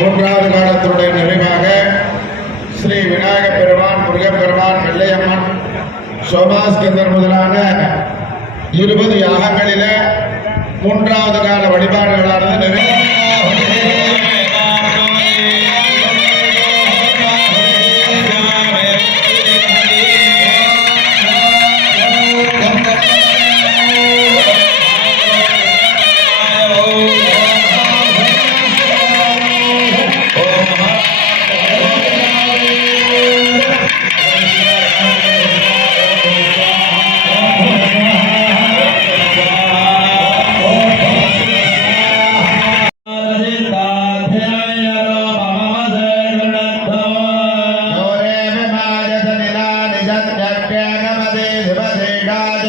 மூன்றாவது காலத்தினுடைய நிறைவாக ஸ்ரீ விநாயக பெருமான் முருகப்பெருமான் வெள்ளையம்மன் சோமாஸ்கந்தர் முதலான இருபது யாகங்களில மூன்றாவது கால வழிபாடுகளானது நிறைவு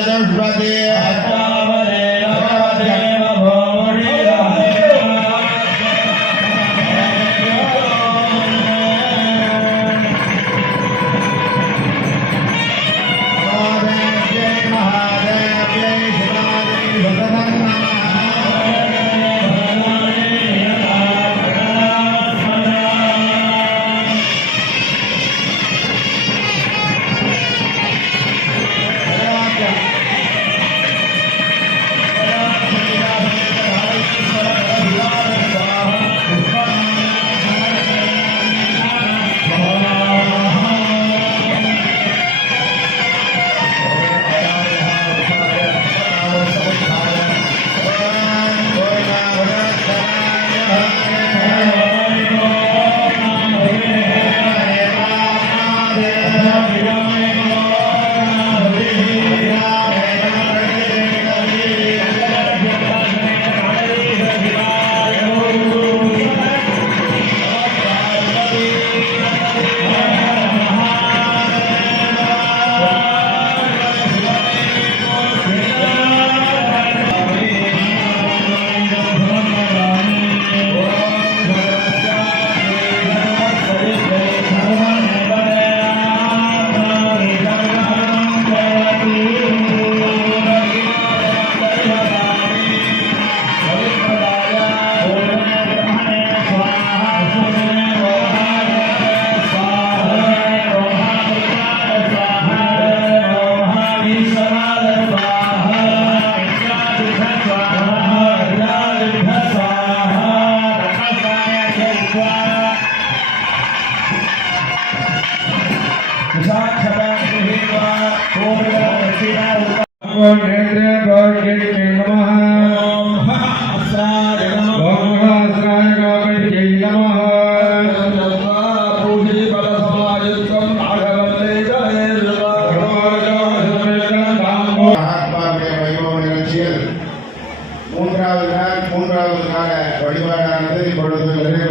Brother மூன்றாவது நாள் மூன்றாவது நாள் வழிபாடானது இப்பொழுது